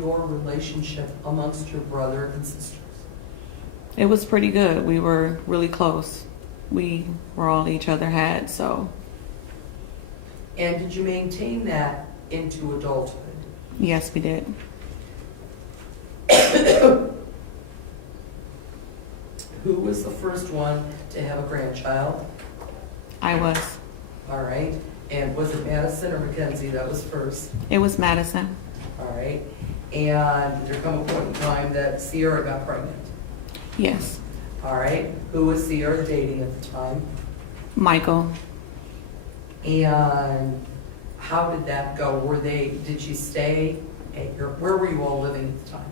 your relationship amongst your brother and sisters? It was pretty good. We were really close. We were all each other had, so. And did you maintain that into adulthood? Yes, we did. Who was the first one to have a grandchild? I was. All right. And was it Madison or Mackenzie that was first? It was Madison. All right. And did there come a point in time that Sierra got pregnant? Yes. All right. Who was Sierra dating at the time? Michael. And how did that go? Did she stay where were you all living at the time?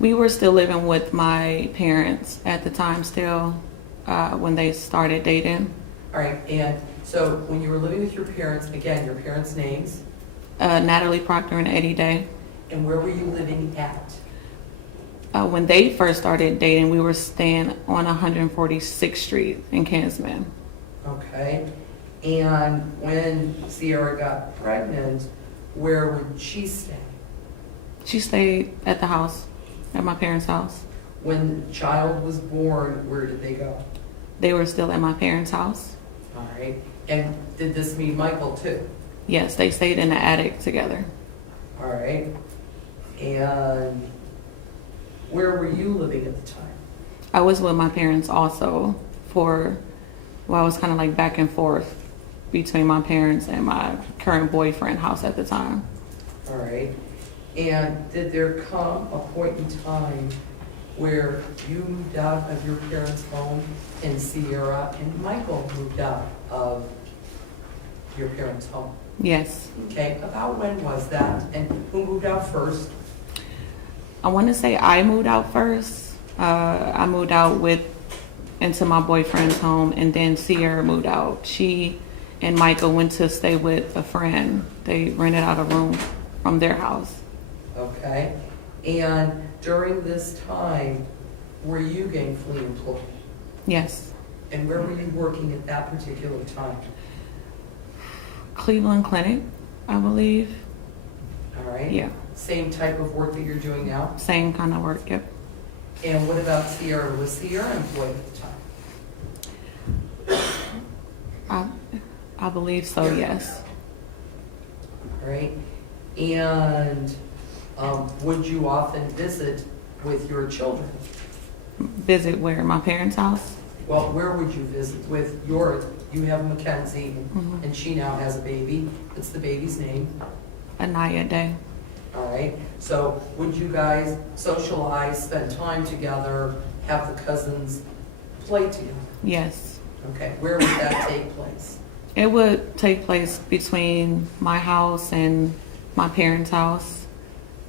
We were still living with my parents at the time still, when they started dating. All right. And so when you were living with your parents, again, your parents' names? Natalie Proctor and Eddie Day. And where were you living at? When they first started dating, we were staying on 146th Street in Kinsman. Okay. And when Sierra got pregnant, where would she stay? She stayed at the house, at my parents' house. When the child was born, where did they go? They were still at my parents' house. All right. And did this mean Michael too? Yes, they stayed in the attic together. All right. And where were you living at the time? I was with my parents also I was kind of like back and forth between my parents and my current boyfriend house at the time. All right. And did there come a point in time where you moved out of your parents' home and Sierra and Michael moved out of your parents' home? Yes. Okay, about when was that? And who moved out first? I want to say I moved out first. I moved out into my boyfriend's home, and then Sierra moved out. She and Michael went to stay with a friend. They rented out a room from their house. Okay. And during this time, were you gainfully employed? Yes. And where were you working at that particular time? Cleveland Clinic, I believe. All right. Yeah. Same type of work that you're doing now? Same kind of work, yep. And what about Sierra? Was Sierra employed at the time? I believe so, yes. All right. And would you often visit with your children? Visit where? My parents' house? Well, where would you visit with you have Mackenzie, Mhm. and she now has a baby. What's the baby's name? Aniya Day. All right. So would you guys socialize, spend time together, have the cousins play together? Yes. Okay. Where would that take place? It would take place between my house and my parents' house.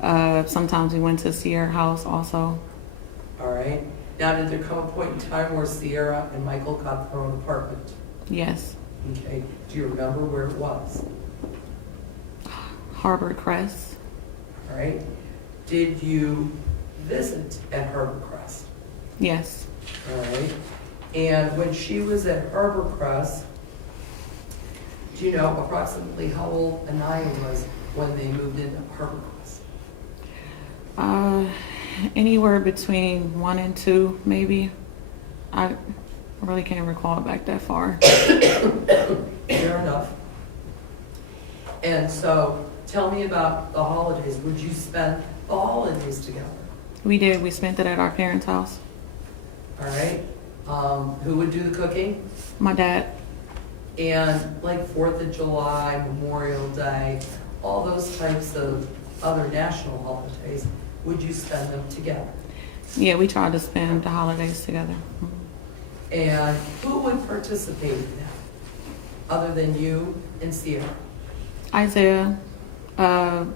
Sometimes we went to Sierra's house also. All right. Now, did there come a point in time where Sierra and Michael got their own apartment? Yes. Okay. Do you remember where it was? Harbor Crest. All right. Did you visit at Harbor Crest? Yes. All right. And when she was at Harbor Crest, do you know approximately how old Aniya was when they moved into Harbor Crest? Anywhere between 1 and 2, maybe. I really can't recall back that far. Fair enough. And so, tell me about the holidays. Would you spend the holidays together? We did. We spent it at our parents' house. All right. Who would do the cooking? My dad. And like 4th of July, Memorial Day, all those types of other national holidays, would you spend them together? Yeah, we tried to spend the holidays together. And who would participate in that, other than you and Sierra? Isaiah, my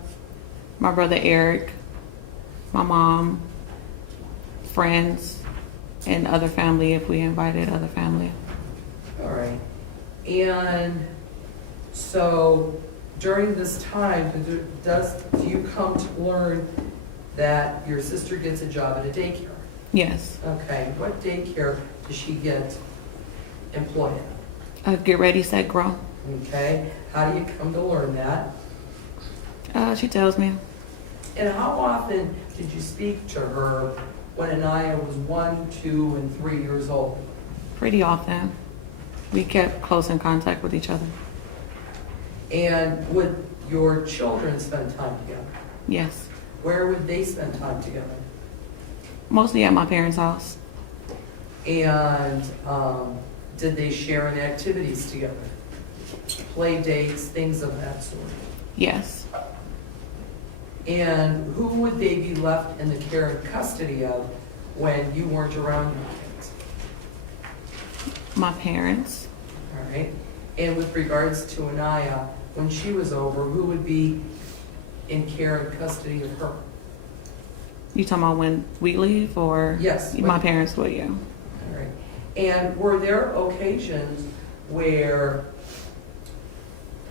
brother Eric, my mom, friends, and other family if we invited other family. All right. And so during this time, do you come to learn that your sister gets a job at a daycare? Yes. Okay. What daycare does she get employed at? Get Ready, Set, Grow. Okay. How do you come to learn that? She tells me. And how often did you speak to her when Aniya was 1, 2, and 3 years old? Pretty often. We kept close in contact with each other. And would your children spend time together? Yes. Where would they spend time together? Mostly at my parents' house. And did they share in activities together? Play dates, things of that sort? Yes. And who would they be left in the care and custody of when you weren't around your kids? My parents. All right. And with regards to Aniya, when she was over, who would be in care and custody of her? You talking about when we leave or? Yes. My parents would, yeah. All right. And were there occasions where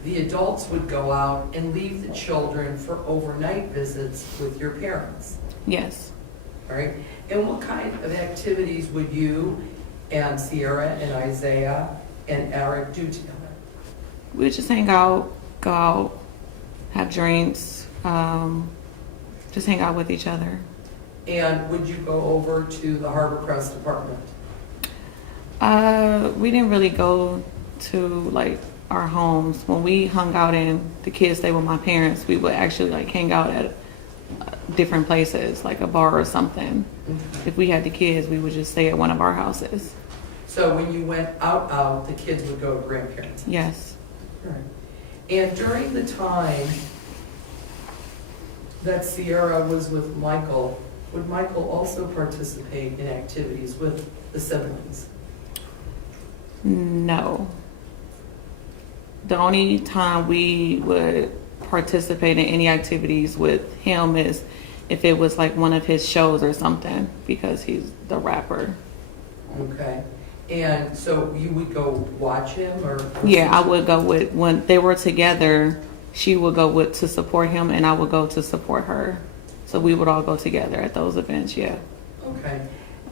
the adults would go out and leave the children for overnight visits with your parents? Yes. All right. And what kind of activities would you and Sierra and Isaiah and Eric do together? We would just hang out, go out, have drinks, just hang out with each other. And would you go over to the Harbor Crest apartment? We didn't really go to like our homes. When we hung out and the kids stayed with my parents, we would actually like hang out at different places, like a bar or something. Okay. If we had the kids, we would just stay at one of our houses. So when you went out, the kids would go to grandparents? Yes. All right. And during the time that Sierra was with Michael, would Michael also participate in activities with the siblings? No. The only time we would participate in any activities with him is if it was like one of his shows or something, because he's the rapper. Okay. And so you would go watch him or? Yeah, I would go with, when they were together, she would go with to support him and I would go to support her. So we would all go together at those events, yeah. Okay.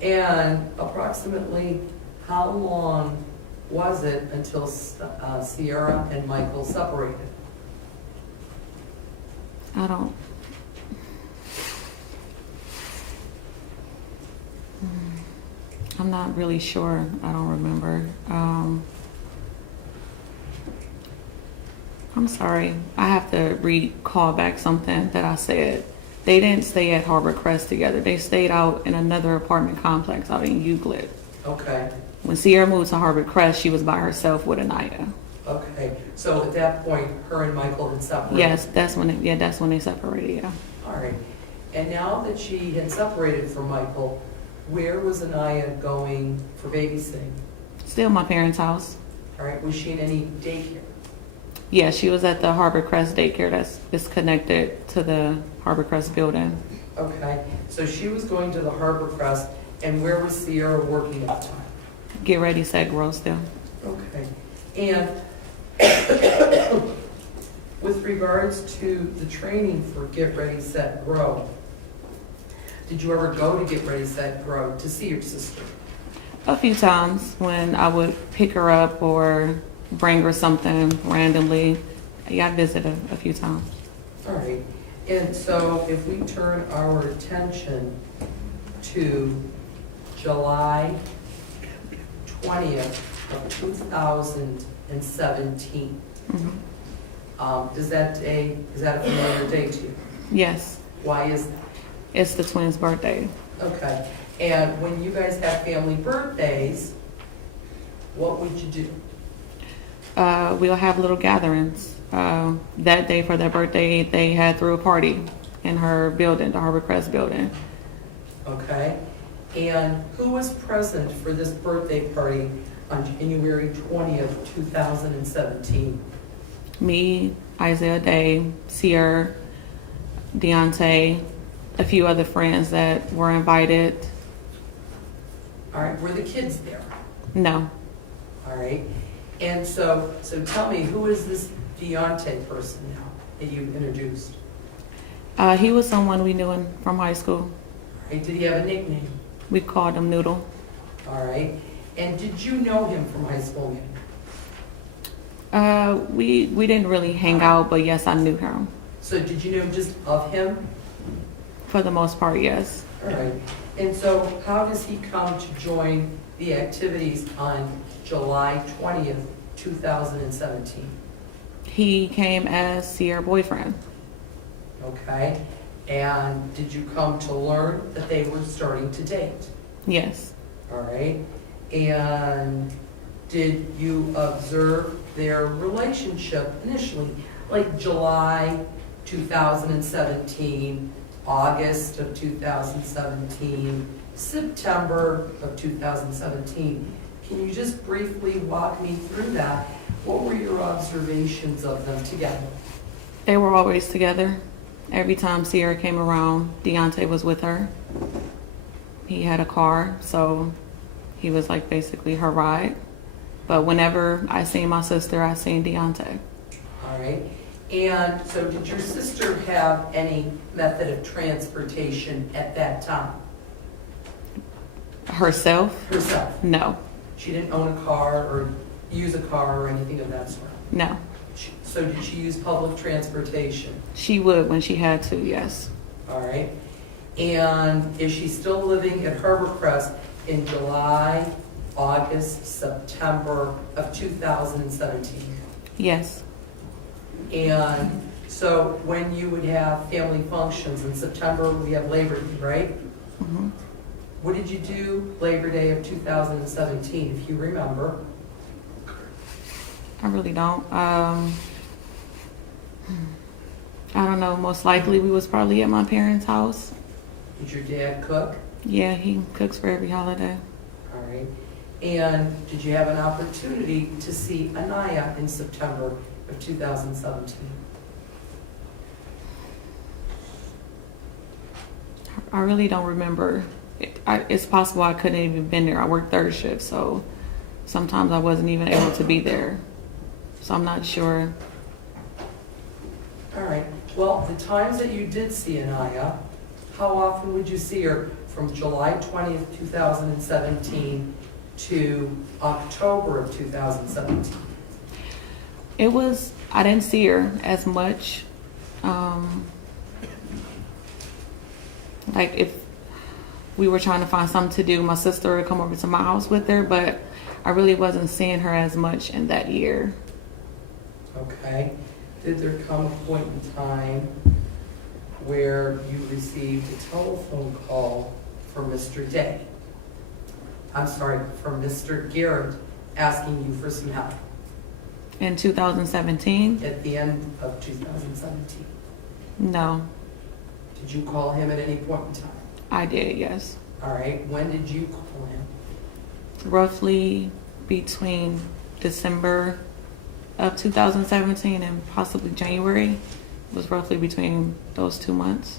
And approximately how long was it until Sierra and Michael separated? I'm not really sure. I don't remember. I'm sorry. I have to recall back something that I said. They didn't stay at Harbor Crest together. They stayed out in another apartment complex out in Euclid. Okay. When Sierra moved to Harbor Crest, she was by herself with Aniya. Okay. So at that point, her and Michael had separated? Yes, that's when they separated, yeah. All right. And now that she had separated from Michael, where was Aniya going for babysitting? Still my parents' house. All right. Was she in any daycare? Yeah, she was at the Harbor Crest daycare that's connected to the Harbor Crest building. Okay. So she was going to the Harbor Crest, and where was Sierra working at the time? Get Ready, Set, Grow still. Okay. And with regards to the training for Get Ready, Set, Grow, did you ever go to Get Ready, Set, Grow to see your sister? A few times when I would pick her up or bring her something randomly. Yeah, I visited a few times. All right. And so if we turn our attention to July 20th of 2017, is that a familiar date to you? Yes. Why is that? It's the twins' birthday. Okay. And when you guys have family birthdays, what would you do? We'll have little gatherings. That day for their birthday, they threw a party in her building, the Harbor Crest building. Okay. And who was present for this birthday party on January 20th, 2017? Me, Isaiah Day, Sierra, Deontay, a few other friends that were invited. All right. Were the kids there? No. All right. And so tell me, who is this Deontay person now that you introduced? He was someone we knew from high school. All right. Did he have a nickname? We called him Noodle. All right. And did you know him from high school? We didn't really hang out, but yes, I knew him. So did you know just of him? For the most part, yes. All right. And so how does he come to join the activities on July 20th, 2017? He came as Sierra's boyfriend. Okay. And did you come to learn that they were starting to date? Yes. All right. And did you observe their relationship initially, like July 2017, August of 2017, September of 2017? Can you just briefly walk me through that? What were your observations of them together? They were always together. Every time Sierra came around, Deontay was with her. He had a car, so he was like basically her ride. But whenever I seen my sister, I seen Deontay. All right. And so did your sister have any method of transportation at that time? Herself? Herself? No. She didn't own a car or use a car or anything of that sort? No. So did she use public transportation? She would when she had to, yes. All right. And is she still living at Harbor Crest in July, August, September of 2017? Yes. And so when you would have family functions in September, we have Labor Day, right? Hmm. What did you do Labor Day of 2017, if you remember? I really don't. I don't know. Most likely we was probably at my parents' house. Did your dad cook? Yeah, he cooks for every holiday. All right. And did you have an opportunity to see Aniya in September of 2017? I really don't remember. It's possible I couldn't even been there. I worked third shift, so sometimes I wasn't even able to be there. So I'm not sure. All right. Well, the times that you did see Aniya, how often would you see her from July 20th, 2017 to October of 2017? I didn't see her as much. Like if we were trying to find something to do, my sister would come over to my house with her, but I really wasn't seeing her as much in that year. Okay. Did there come a point in time where you received a telephone call from Mr. Day? I'm sorry, from Mr. Garrett asking you for some help In 2017? at the end of 2017? No, Did you call him at any point in time? I did, yes. All right. When did you call him? Roughly between December of 2017 and possibly January. It was roughly between those 2 months.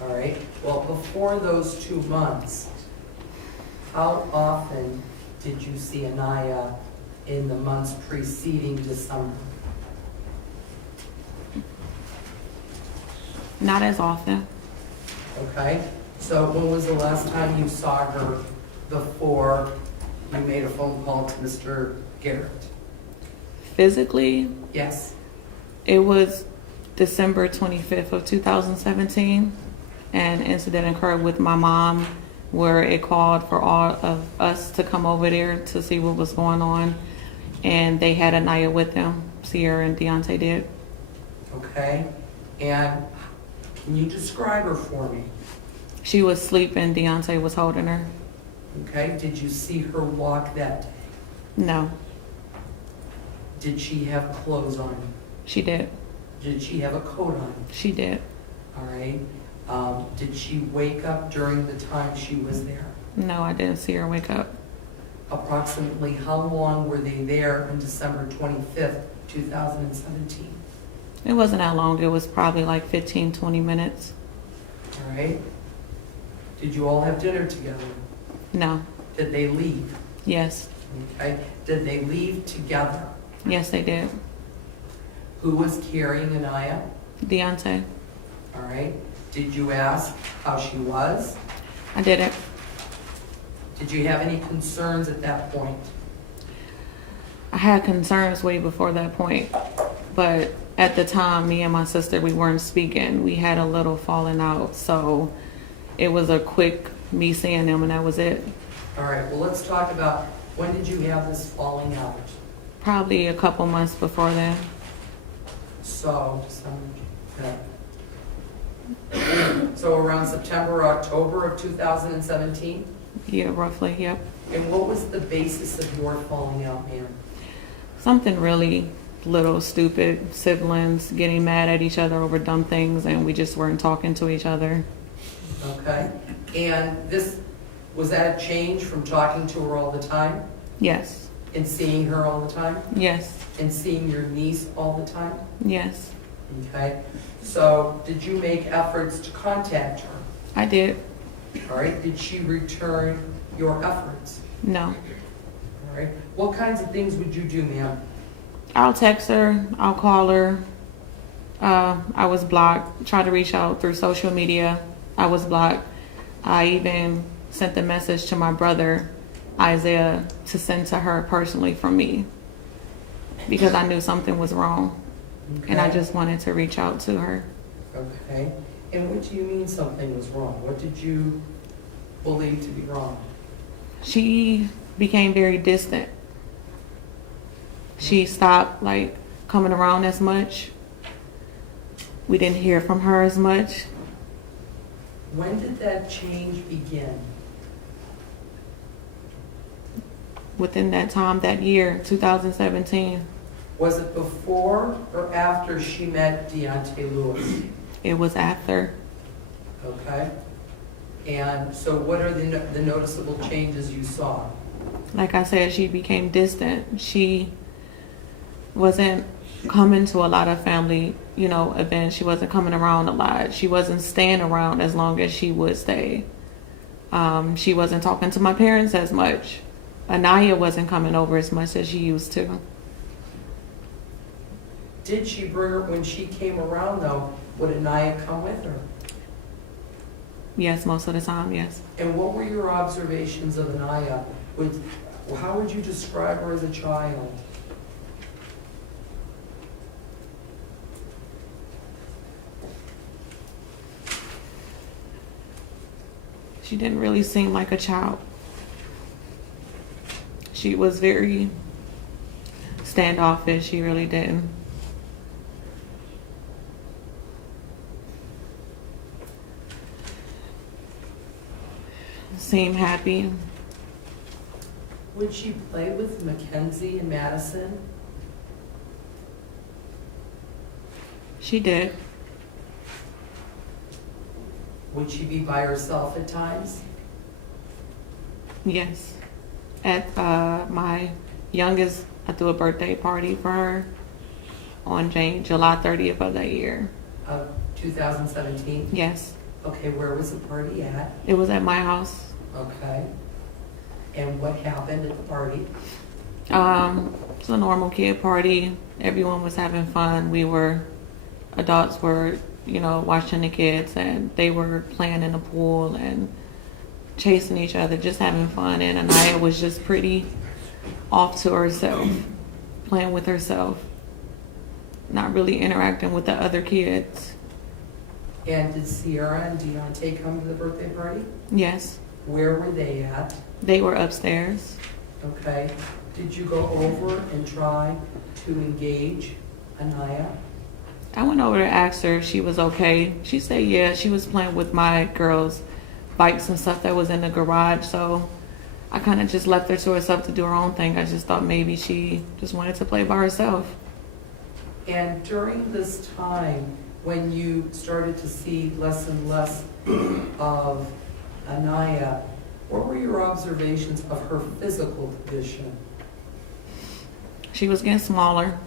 All right. Well, before those 2 months, how often did you see Aniya in the months preceding December? Not as often. Okay. So when was the last time you saw her before you made a phone call to Mr. Garrett? Physically, Yes. it was December 25th of 2017. An incident occurred with my mom where it called for all of us to come over there to see what was going on. And they had Aniya with them, Sierra and Deontay did. Okay. And can you describe her for me? She was sleeping, Deontay was holding her. Okay. Did you see her walk that day? No, Did she have clothes on? she did. Did she have a coat on? She did. All right. Did she wake up during the time she was there? No, I didn't see her wake up. Approximately how long were they there on December 25th, 2017? It wasn't that long. It was probably like 15, 20 minutes. All right. Did you all have dinner together? No. Did they leave? Yes. Okay. Did they leave together? Yes, they did. Who was carrying Aniya? Deontay. All right. Did you ask how she was? I didn't. Did you have any concerns at that point? I had concerns way before that point. But at the time, me and my sister, we weren't speaking. We had a little falling out. So it was a quick me seeing them and that was it. All right, well, let's talk about, when did you have this falling out? Probably a couple months before then. So, so around September, October of 2017? Yeah, roughly, yep. And what was the basis of your falling out, ma'am? Something really little, stupid, siblings getting mad at each other over dumb things, and we just weren't talking to each other. Okay, and was that a change from talking to her all the time? Yes. And seeing her all the time? Yes. And seeing your niece all the time? Yes. Okay, so did you make efforts to contact her? I did. All right, did she return your efforts? No. All right, what kinds of things would you do, ma'am? I'll text her. I'll call her. I was blocked. Tried to reach out through social media. I was blocked. I even sent the message to my brother, Isaiah, to send to her personally from me because I knew something was wrong. Okay. And I just wanted to reach out to her. Okay, and what do you mean something was wrong? What did you believe to be wrong? She became very distant. She stopped like coming around as much. We didn't hear from her as much. When did that change begin? Within that time, that year, 2017, Was it before or after she met Deontay Lewis? it was after. Okay, and so what are the noticeable changes you saw? Like I said, she became distant. She wasn't coming to a lot of family, events. She wasn't coming around a lot. She wasn't staying around as long as she would stay. She wasn't talking to my parents as much. Aniya wasn't coming over as much as she used to. Did she bring her, when she came around though, would Aniya come with her? Yes, most of the time, yes. And what were your observations of Aniya? How would you describe her as a child? She didn't really seem like a child. She was very standoffish. She really didn't. Seem happy. Would she play with Mackenzie and Madison? She did. Would she be by herself at times? Yes. At my youngest, I threw a birthday party for her on July 30th of that year. Of 2017? Yes. Okay, where was the party at? It was at my house. Okay. And what happened at the party? It's a normal kid party. Everyone was having fun. Adults were, watching the kids, and they were playing in the pool and chasing each other, just having fun. And Aniya was just pretty off to herself, playing with herself, not really interacting with the other kids. And did Sierra and Deontay come to the birthday party? Yes. Where were they at? They were upstairs. Okay. Did you go over and try to engage Aniya? I went over to ask her if she was okay. She said yeah, she was playing with my girls' bikes and stuff that was in the garage, so I kind of just left her to herself to do her own thing. I just thought maybe she just wanted to play by herself. And during this time, when you started to see less and less of Aniya, what were your observations of her physical condition? She was getting smaller.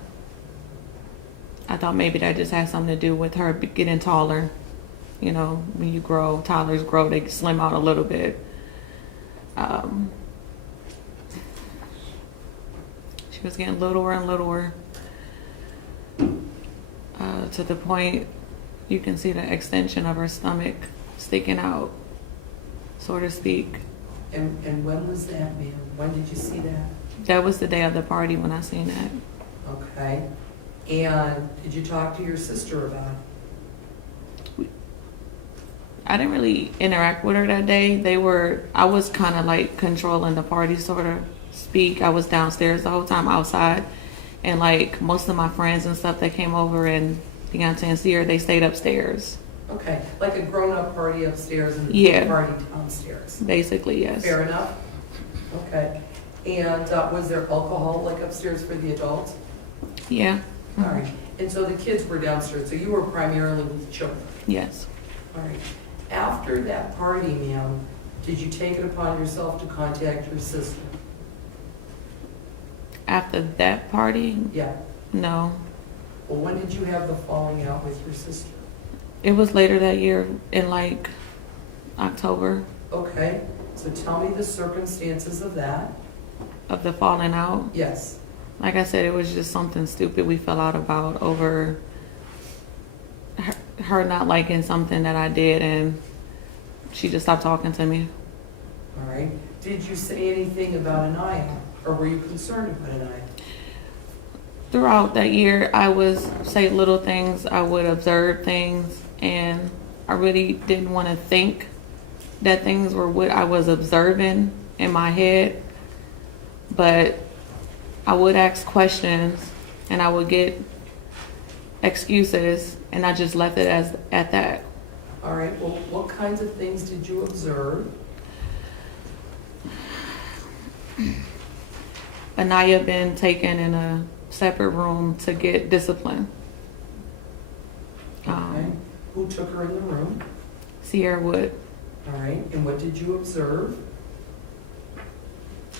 I thought maybe that just had something to do with her getting taller. When you grow, toddlers grow, they slim out a little bit. She was getting littler and littler to the point you can see the extension of her stomach sticking out, so to speak. And when was that, ma'am? When did you see that? That was the day of the party when I seen that. Okay. And did you talk to your sister about it? I didn't really interact with her that day. I was kind of like controlling the party, sort of speak. I was downstairs the whole time outside. And like most of my friends and stuff that came over and Deontay and Sierra, they stayed upstairs. Okay, like a grown-up party upstairs and a Yeah. kid party downstairs. Basically, yes. Fair enough? Okay. And was there alcohol like upstairs for the adults? Yeah. All right. And so the kids were downstairs, so you were primarily with children? Yes. All right. After that party, ma'am, did you take it upon yourself to contact your sister? After that party, Yeah. no. Well, when did you have the falling out with your sister? It was later that year in like October Okay. So tell me the circumstances of that. of the falling out. Yes. Like I said, it was just something stupid we fell out about over her not liking something that I did, and she just stopped talking to me. All right. Did you say anything about Aniya, or were you concerned about Aniya? Throughout that year, I would say little things, I would observe things, and I really didn't want to think that things were what I was observing in my head. But I would ask questions and I would get excuses, and I just left it as at that. All right. Well, what kinds of things did you observe? Aniya been taken in a separate room to get discipline. Okay. Who took her in the room? Sierra Wood. All right. And what did you observe?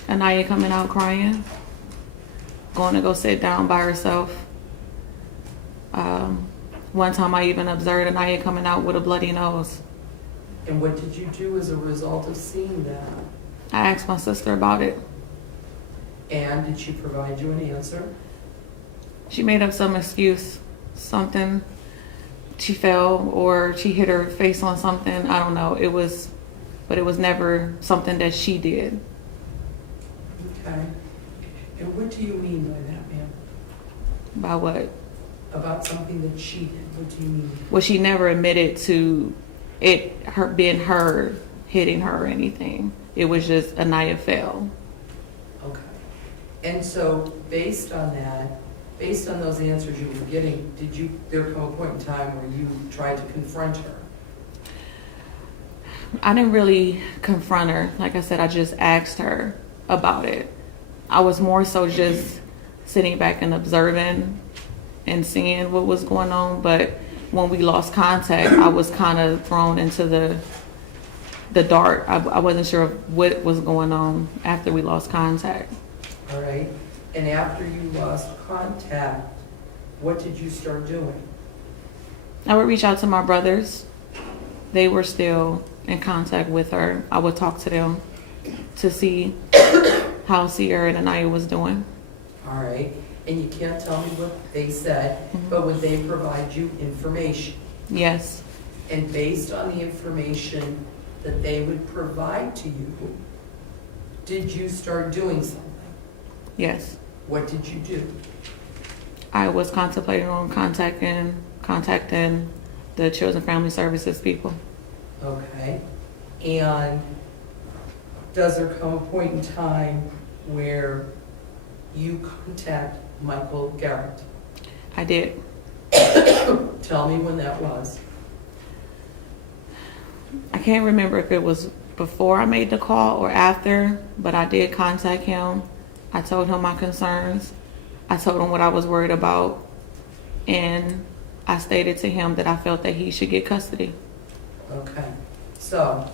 Aniya coming out crying, going to go sit down by herself. One time I even observed Aniya coming out with a bloody nose. And what did you do as a result of seeing that? I asked my sister about it. And did she provide you an answer? She made up some excuse, something. She fell or she hit her face on something. I don't know. But it was never something that she did. Okay. And what do you mean by that, ma'am? By what? About something that she did. What do you mean? Well, she never admitted to her being her hitting her or anything. It was just Aniya fell. Okay. And so based on that, based on those answers you were getting, did there come a point in time where you tried to confront her? I didn't really confront her. Like I said, I just asked her about it. I was more so just sitting back and observing and seeing what was going on. But when we lost contact, I was kind of thrown into the dark. I wasn't sure what was going on after we lost contact. All right. And after you lost contact, what did you start doing? I would reach out to my brothers. They were still in contact with her. I would talk to them to see how Sierra and Aniya was doing. All right. And you can't tell me what they said, but would they provide you information? Yes. And based on the information that they would provide to you, did you start doing something? Yes. What did you do? I was contemplating on contacting the Children and Family Services people. Okay. And does there come a point in time where you contact Michael Garrett? I did. Tell me when that was. I can't remember if it was before I made the call or after, but I did contact him. I told him my concerns. I told him what I was worried about. And I stated to him that I felt that he should get custody. Okay. So,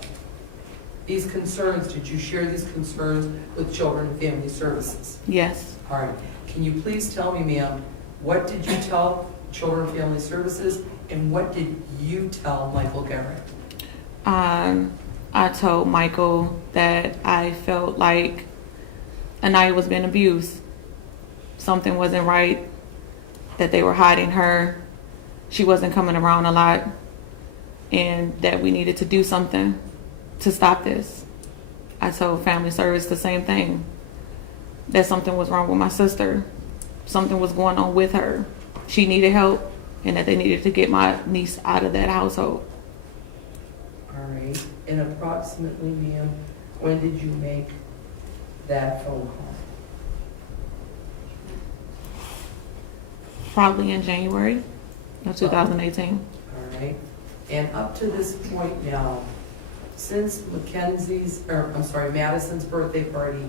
these concerns, did you share these concerns with Children and Family Services? Yes. All right. Can you please tell me, ma'am, what did you tell Children and Family Services, and what did you tell Michael Garrett? I told Michael that I felt like Aniya was being abused. Something wasn't right, that they were hiding her. She wasn't coming around a lot, and that we needed to do something to stop this. I told Family Service the same thing, that something was wrong with my sister. Something was going on with her. She needed help, and that they needed to get my niece out of that household. All right, and approximately, ma'am, when did you make that phone call? Probably in January of 2018. All right, and up to this point now, since Madison's birthday party,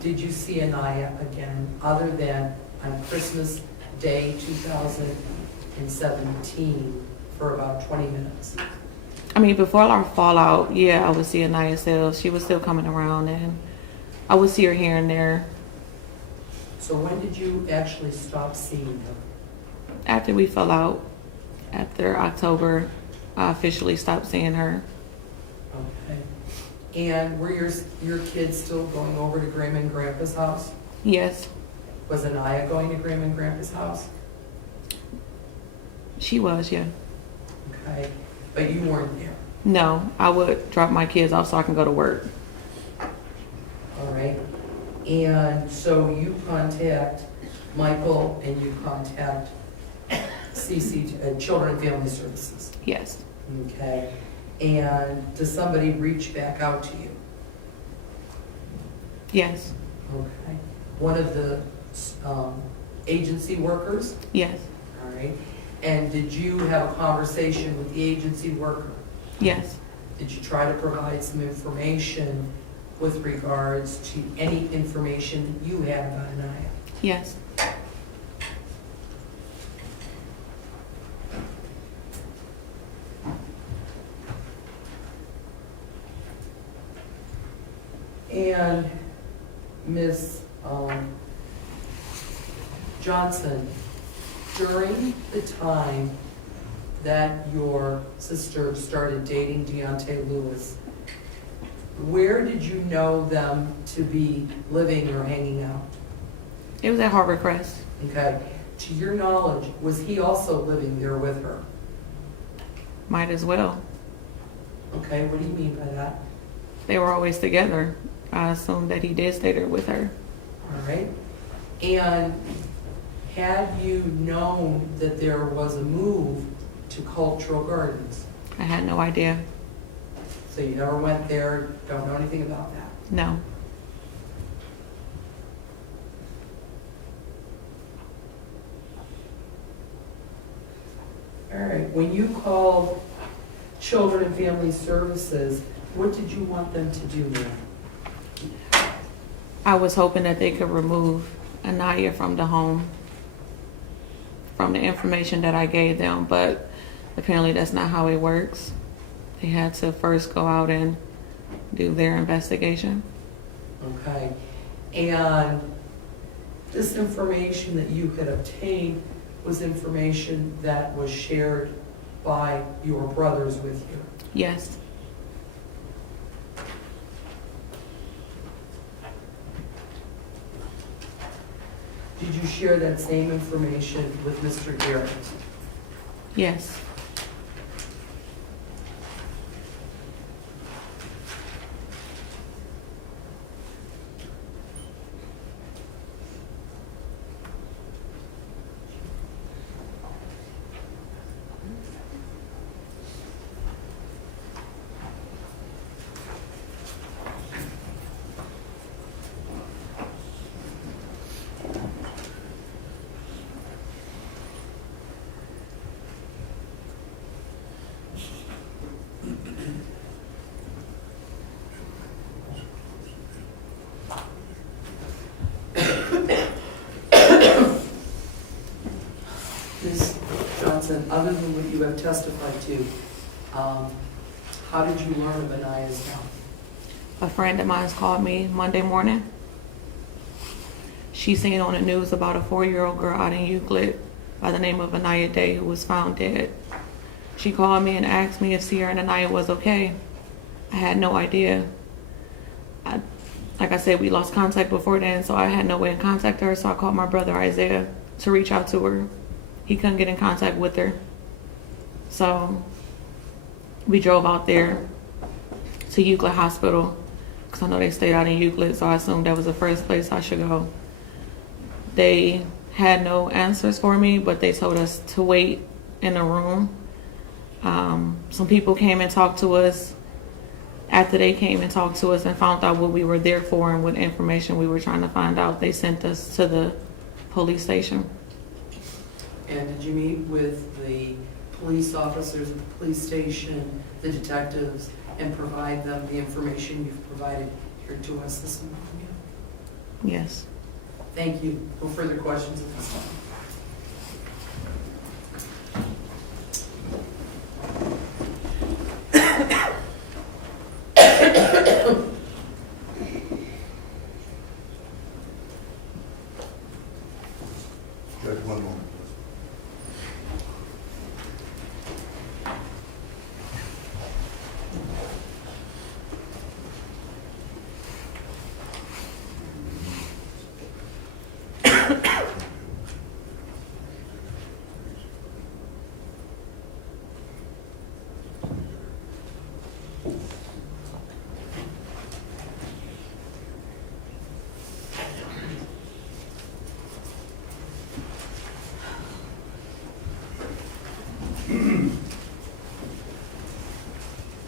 did you see Aniya again, other than on Christmas Day 2017 for about 20 minutes? I mean, before our fallout, yeah, I would see Aniya still. She was still coming around, and I would see her here and there. So when did you actually stop seeing her? After we fell out, after October, I officially stopped seeing her. Okay. And were your kids still going over to Grandma and Grandpa's house? Yes, Was Aniya going to Grandma and Grandpa's house? she was, yeah. Okay, but you weren't there. No, I would drop my kids off so I can go to work. All right. And so you contact Michael and you contact Children and Family Services. Yes, Okay. And does somebody reach back out to you? yes, Okay. One of the agency workers? yes, All right. And did you have a conversation with the agency worker? yes, Did you try to provide some information with regards to any information that you had about Aniya? yes, And Ms. Johnson, during the time that your sister started dating Deontay Lewis, where did you know them to be living or hanging out? it was at Harbor Crest. Okay. To your knowledge, was he also living there with her? Might as well. Okay, what do you mean by that? They were always together. I assumed that he did stay there with her. All right. And had you known that there was a move to Cultural Gardens? I had no idea. So you never went there, don't know anything about that? No, All right. When you called Children and Family Services, what did you want them to do, ma'am? I was hoping that they could remove Aniya from the home, from the information that I gave them, but apparently that's not how it works. They had to first go out and do their investigation. Okay. And this information that you had obtained was information that was shared by your brothers with you? Yes, Did you share that same information with Mr. Garrett? yes, Ms. Johnson, other than what you have testified to, how did you learn of Aniya's death? a friend of mine called me Monday morning. She seen on the news about a 4-year-old girl out in Euclid by the name of Aniya Day who was found dead. She called me and asked me if Sierra and Aniya was okay. I had no idea. Like I said, we lost contact before then, so I had no way to contact her, so I called my brother Isaiah to reach out to her. He couldn't get in contact with her. So we drove out there to Euclid Hospital, because I know they stayed out in Euclid, so I assumed that was the first place I should go. They had no answers for me, but they told us to wait in a room Some people came and talked to us. After they came and talked to us and found out what we were there for and what information we were trying to find out, they sent us to the police station. And did you meet with the police officers at the police station, the detectives, and provide them the information you've provided here to us this morning? Yes. Thank you. No further questions at this time. Judge, one moment.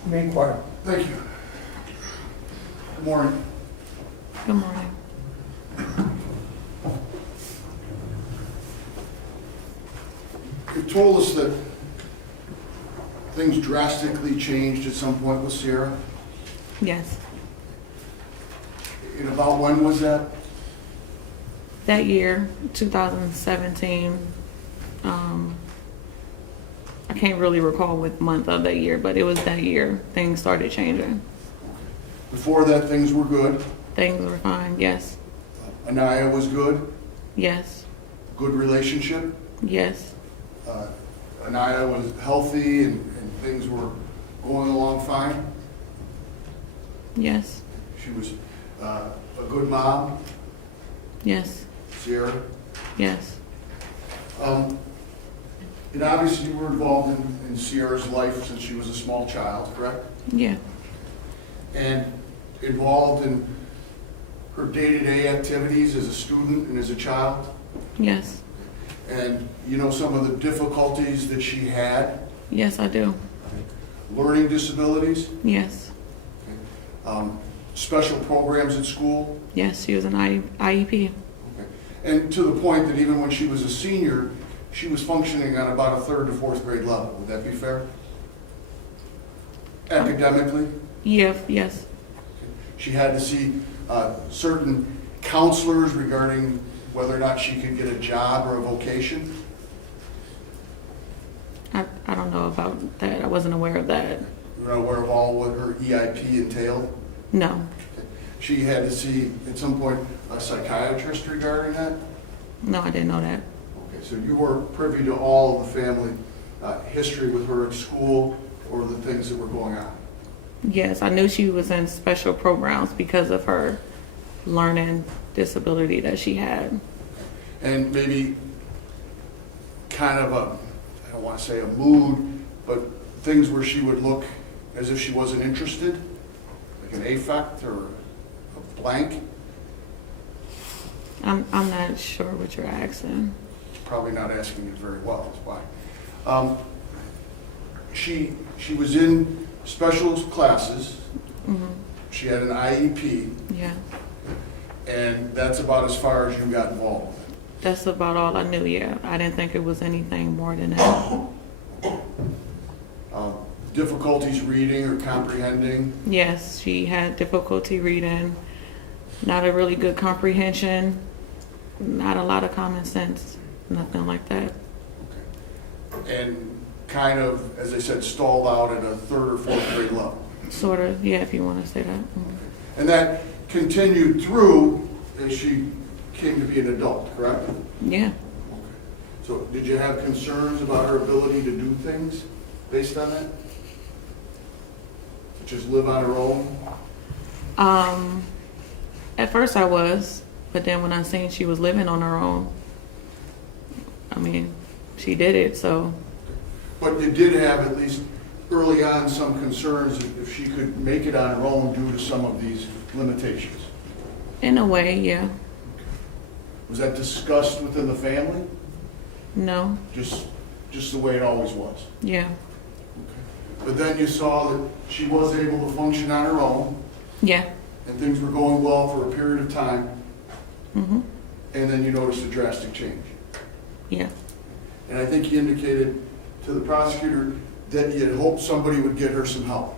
Remain quiet. Thank you. Good morning. Good morning. You told us that things drastically changed at some point with Sierra. Yes. And about when was that? That year, 2017, I can't really recall what month of that year, but it was that year things started changing. Before that, things were good. Things were fine. Yes. Aniya was good. Yes. Good relationship. Yes. Aniya was healthy and things were going along fine. Yes. She was a good mom, Yes. Sierra. Yes. And obviously you were involved in Sierra's life since she was a small child, correct? Yeah. And involved in her day-to-day activities as a student and as a child. Yes. And you know some of the difficulties that she had, Yes, I do. learning disabilities, Yes. special programs at school. Yes, she was an IEP. Okay. And to the point that even when she was a senior, she was functioning on about a 3rd to 4th grade level. Would that be fair? Academically? Yeah. Yes. She had to see certain counselors regarding whether or not she could get a job or a vocation. I don't know about that. I wasn't aware of that. You're not aware of all what her EIP entailed? No. She had to see, at some point, a psychiatrist regarding that? No, I didn't know that. Okay, so you were privy to all of the family history with her at school or the things that were going on? Yes, I knew she was in special programs because of her learning disability that she had. And maybe kind of a, I don't want to say a mood, but things where she would look as if she wasn't interested, like an affect or a blank. I'm not sure what you're asking. Probably not asking it very well, is why. She was in special classes. Hmm. She had an IEP, Yeah. and that's about as far as you got involved with it. That's about all I knew, yeah. I didn't think it was anything more than that. Difficulties reading or comprehending. Yes, she had difficulty reading, not a really good comprehension, not a lot of common sense, nothing like that. Okay. And kind of, as I said, stalled out at a 3rd or 4th grade level. Sort of, yeah, if you want to say that. Mhm. And that continued through as she came to be an adult, correct? Yeah. Okay. So did you have concerns about her ability to do things based on that? To just live on her own? At first I was, but then when I seen she was living on her own, I mean, she did it, so But you did have, at least early on, some concerns if she could make it on her own due to some of these limitations. in a way, yeah. Was that discussed within the family? No, Just the way it always was? yeah. But then you saw that she was able to function on her own, Yeah. and things were going well for a period of time, Mm-hmm. and then you noticed a drastic change. Yeah. And I think he indicated to the prosecutor that he had hoped somebody would get her some help.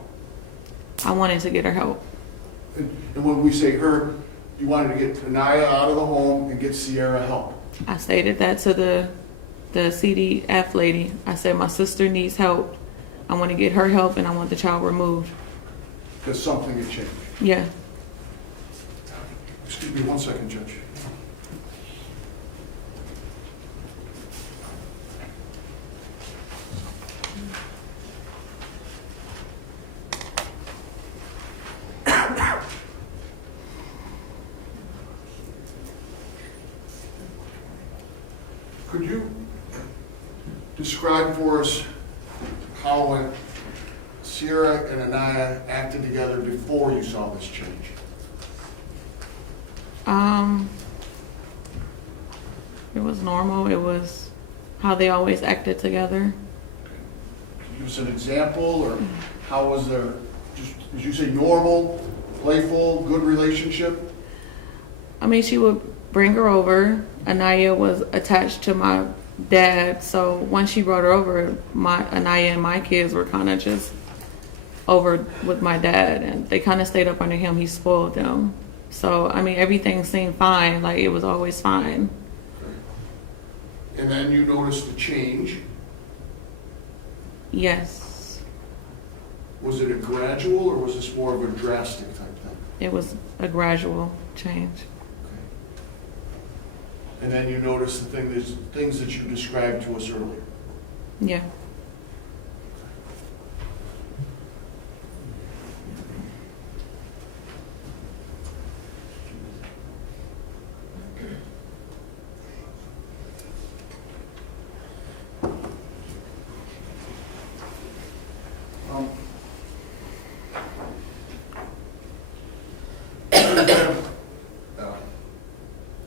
I wanted to get her help. And when we say her, you wanted to get Aniya out of the home and get Sierra help. I stated that to the CDF lady. I said, my sister needs help. I want to get her help and I want the child removed. Because something had changed. Yeah. Excuse me 1 second, Judge. Could you describe for us how when Sierra and Aniya acted together before you saw this change? It was normal. It was how they always acted together. Could you give us an example, or how was their, just, as you say, normal, playful, good relationship? I mean, she would bring her over. Aniya was attached to my dad, so once she brought her over, Aniya and my kids were kind of just over with my dad, and they kind of stayed up under him. He spoiled them. So, I mean, everything seemed fine. Like, it was always fine. And then you noticed a change. Yes. Was it a gradual, or was this more of a drastic type thing? It was a gradual change. And then you noticed the things that you described to us earlier. Yeah.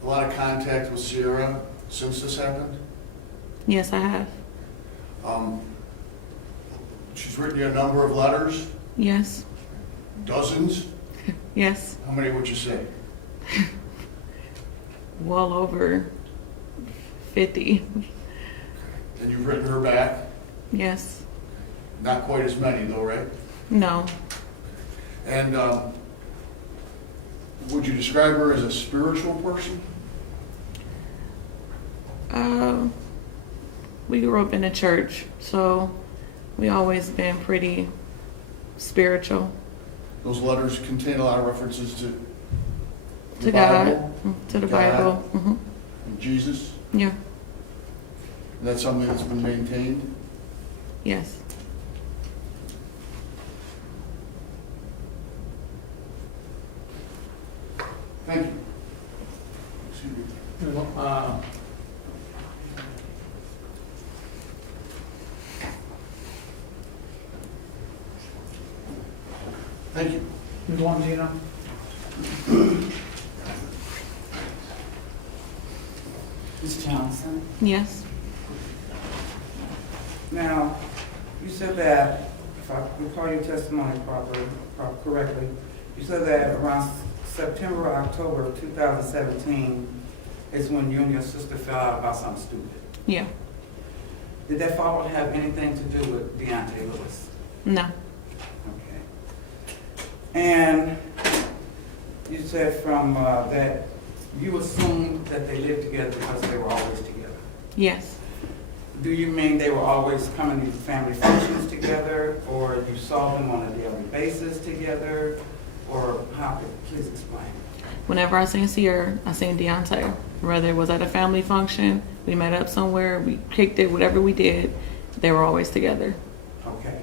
A lot of contact with Sierra since this happened. Yes, I have. She's written you a number of letters, Yes. dozens. Yes. How many would you say? Well over 50. And you've written her back? Yes. Not quite as many though, right? No. And would you describe her as a spiritual person? We grew up in a church, so we always been pretty spiritual. Those letters contain a lot of references to the God, Bible, to the God. Bible. and Jesus. Yeah. And that's something that's been maintained. Yes. Thank you. Excuse me. Thank you. Ms. Longino? Ms. Johnson? Yes. Now, you said that, if I recall your testimony correctly, you said that around September, October of 2017 is when you and your sister fell out about something stupid. Yeah. Did that fallout have anything to do with Deontay Lewis? No. Okay. And you said from that you assumed that they lived together because they were always together. Yes. Do you mean they were always coming to family functions together, or you saw them on a daily basis together, or how? Please explain. Whenever I seen Sierra, I seen Deontay. Whether it was at a family function, we met up somewhere, we kicked it, whatever we did, they were always together. Okay.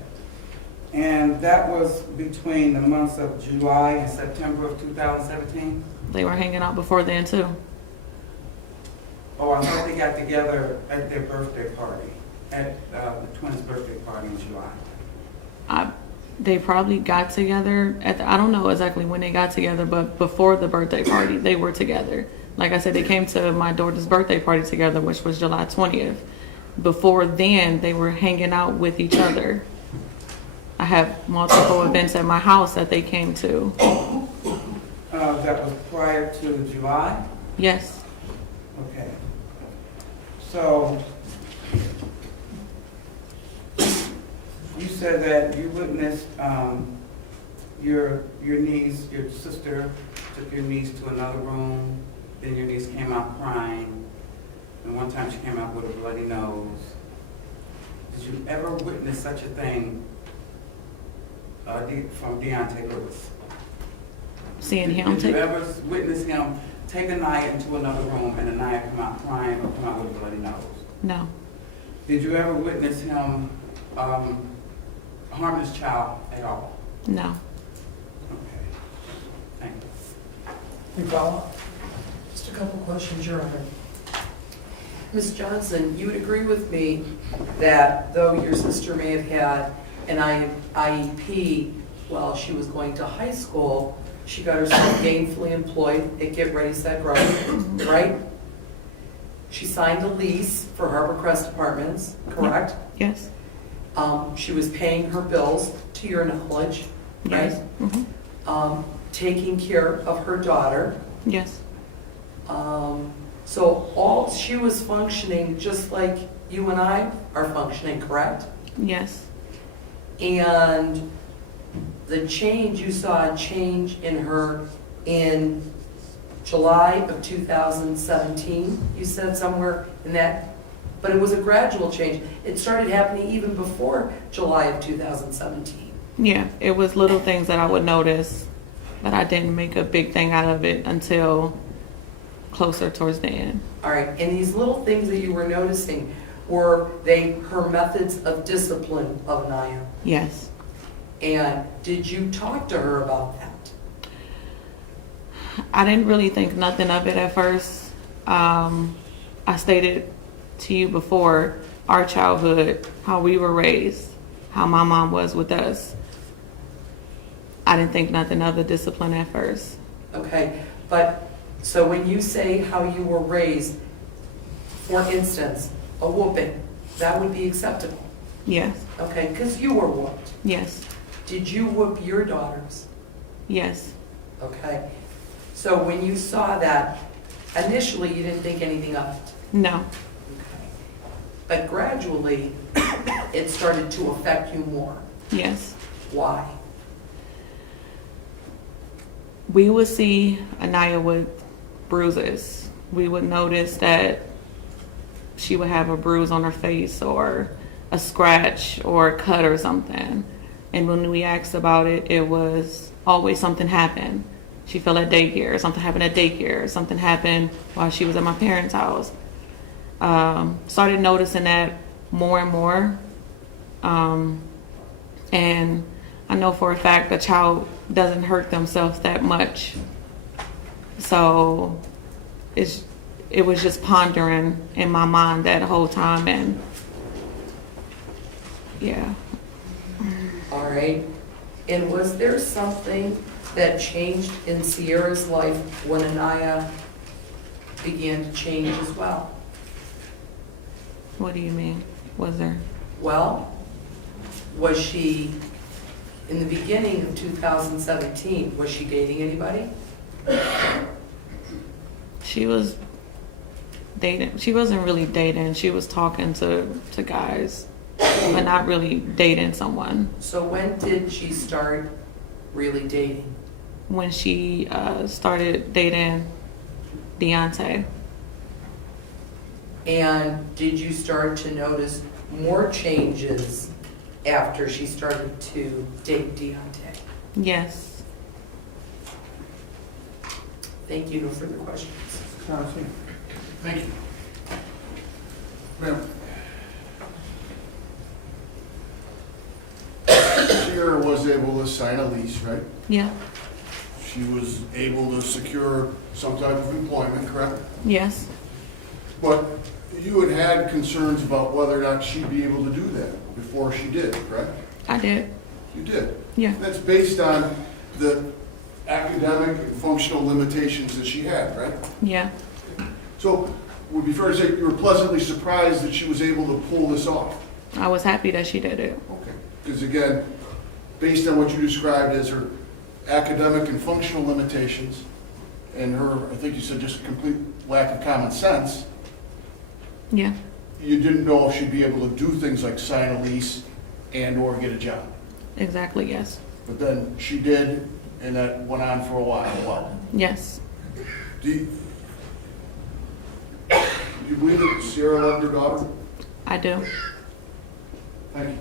And that was between the months of July and September of 2017? They were hanging out before then too. Oh, I thought they got together at their birthday party, at the twins' birthday party in July. They probably got together I don't know exactly when they got together, but before the birthday party, they were together. Like I said, they came to my daughter's birthday party together, which was July 20th. Before then, they were hanging out with each other. I have multiple events at my house that they came to. That was prior to July? Yes, Okay. So, you said that you witnessed, your niece, your sister took your niece to another room, then your niece came out crying, and one time she came out with a bloody nose. Did you ever witness such a thing, from Deontay Lewis? seeing him Did you take, ever witness him take Aniya into another room and Aniya come out crying or come out with a bloody nose? no, Did you ever witness him harm his child at all? no, Okay. Thank you. You follow? Just a couple questions, Your Honor. Ms. Johnson, you would agree with me that though your sister may have had an IEP while she was going to high school, she got herself gainfully employed at Get Ready, Set, Go, right? She signed a lease for Harbor Crest Apartments, correct? yes, She was paying her bills, to your knowledge, right? yes, Taking care of her daughter. yes, So she was functioning just like you and I are functioning, correct? yes, And the change, you saw a change in her in July of 2017, you said somewhere in that, but it was a gradual change. It started happening even before July of 2017. yeah. It was little things that I would notice, but I didn't make a big thing out of it until closer towards the end. All right, and these little things that you were noticing, were they her methods of discipline of Aniya? Yes, And did you talk to her about that? I didn't really think nothing of it at first. I stated to you before our childhood, how we were raised, how my mom was with us. I didn't think nothing of the discipline at first. Okay, but, so when you say how you were raised, for instance, a whooping, that would be acceptable, Yes, okay, because you were whooped. yes, Did you whoop your daughters? yes, Okay, so when you saw that, initially you didn't think anything of it. no, Okay. But gradually, it started to affect you more. yes. Why? We would see Aniya with bruises. We would notice that she would have a bruise on her face or a scratch or a cut or something. And when we asked about it, it was always something happened. She fell at daycare, something happened at daycare, something happened while she was at my parents' house. Started noticing that more and more. And I know for a fact a child doesn't hurt themselves that much. So it was just pondering in my mind that whole time, and yeah. All right. And was there something that changed in Sierra's life when Aniya began to change as well? What do you mean? Was there? Well, was she, in the beginning of 2017, was she dating anybody? She was dating. She wasn't really dating. She was talking to guys, but not really dating someone. So when did she start really dating? When she started dating Deontay. And did you start to notice more changes after she started to date Deontay? Yes. Thank you. No further questions. Thank you. Ma'am. Sierra was able to sign a lease, right? Yeah. She was able to secure some type of employment, correct? Yes. But you had had concerns about whether or not she'd be able to do that before she did, correct? I did. You did. Yeah. That's based on the academic and functional limitations that she had, right? Yeah. So would it be fair to say you were pleasantly surprised that she was able to pull this off? I was happy that she did it. Okay. Because again, based on what you described as her academic and functional limitations, and her, I think you said just a complete lack of common sense, Yeah, you didn't know if she'd be able to do things like sign a lease and/or get a job. exactly, yes. But then she did, and that went on for a while. Well, Yes. do you believe that Sierra loved her daughter? I do. Thank you.